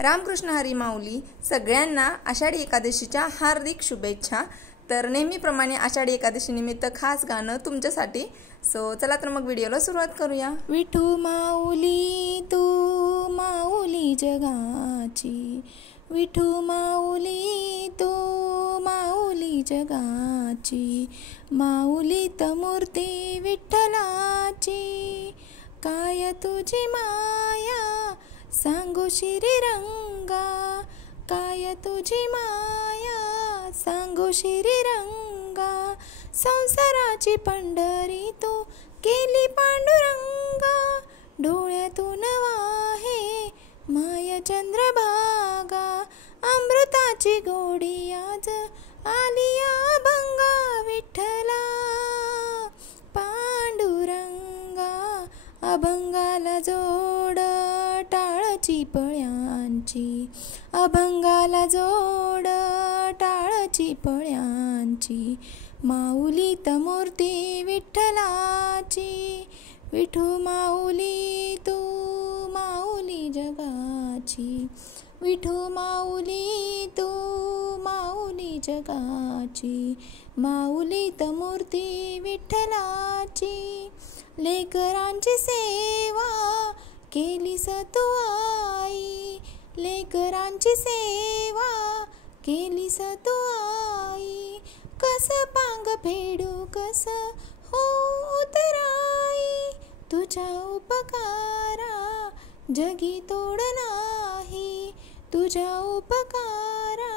रामकृष्ण हरी माऊली सगळ्यांना आषाढी एकादशीच्या हार्दिक शुभेच्छा। तर नेहमीप्रमाणे आषाढी एकादशी निमित्त खास गाणं तुमच्यासाठी। सो चला तर मग व्हिडिओला सुरुवात करूया। विठू माऊली तू माऊली जगाची, विठू माऊली तू माऊली जगाची, माऊली मूर्ती विठ्ठलाची, काय तुझी माया सांगू श्रीरंगा, काय तुझी माया सांगू श्रीरंगा, संसाराची पंढरी तू केली पांडुरंगा, डोळ्यातून वाहे माया चंद्रभागा, अमृताची गोडी आज आली अभंगा, विठ्ठला पांडुरंगा, अभंगाला जोड टाळची पळ्यांची, अभंगाला जोड टाळची पळ्यांची, माऊली मूर्ती विठ्ठलाची, विठू माऊली तू माऊली जगाची, विठू माऊली तू माऊली जगाची, माऊली मूर्ती विठ्ठलाची, लेकरांची सेवा केलीस तू आई, लेकरांची सेवा केलीस तू आई, कस पांग फेडू कस हो उतराई, तुझ्या उपकारा जगी तोड नाही, तुझ्या उपकारा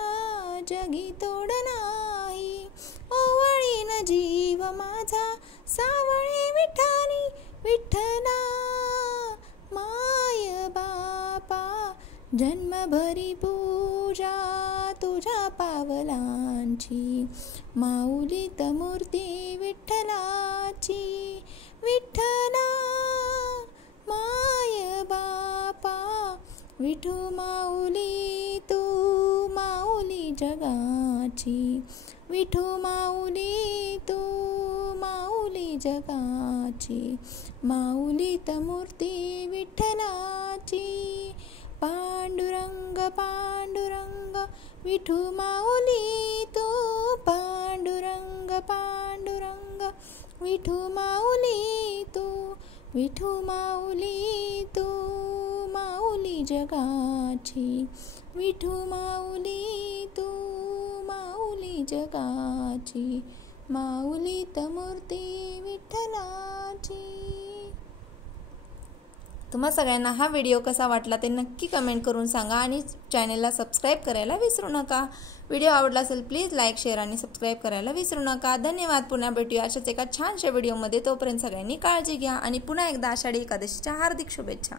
जगी तोड नाही, ओवळीन जीव माझा सावळे विठानी, विठ्ठला माय बापा जन्मभरी पूजा तुझ्या पावलांची, माऊली मूर्ती विठ्ठलाची, विठ्ठला माय बापा, विठू माऊली तू माऊली जगाची, विठू माऊली तू माऊली जगाची, माऊली मूर्ती विठ्ठलाची, पांडुरंग पांडुरंग विठू माऊली तू, पांडुरंग पांडुरंग विठू माऊली तू, विठू माऊली तू माऊली जगाची, विठू माऊली तू माऊली जगाची, माऊली मूर्ती विठ्ठलाची। तुम्हा सगळ्यांना हा व्हिडिओ कसा वाटला ते नक्की कमेंट करून सांगा आणि चॅनलला सबस्क्राईब करायला विसरू नका। व्हिडिओ आवडला असेल प्लीज लाईक शेअर आणि सबस्क्राईब करायला विसरू नका। धन्यवाद। पुन्हा भेटूया अशाच एका छानशा व्हिडिओमध्ये। तोपर्यंत सगळ्यांनी काळजी घ्या आणि पुन्हा एकदा आषाढी एकादशीच्या हार्दिक शुभेच्छा।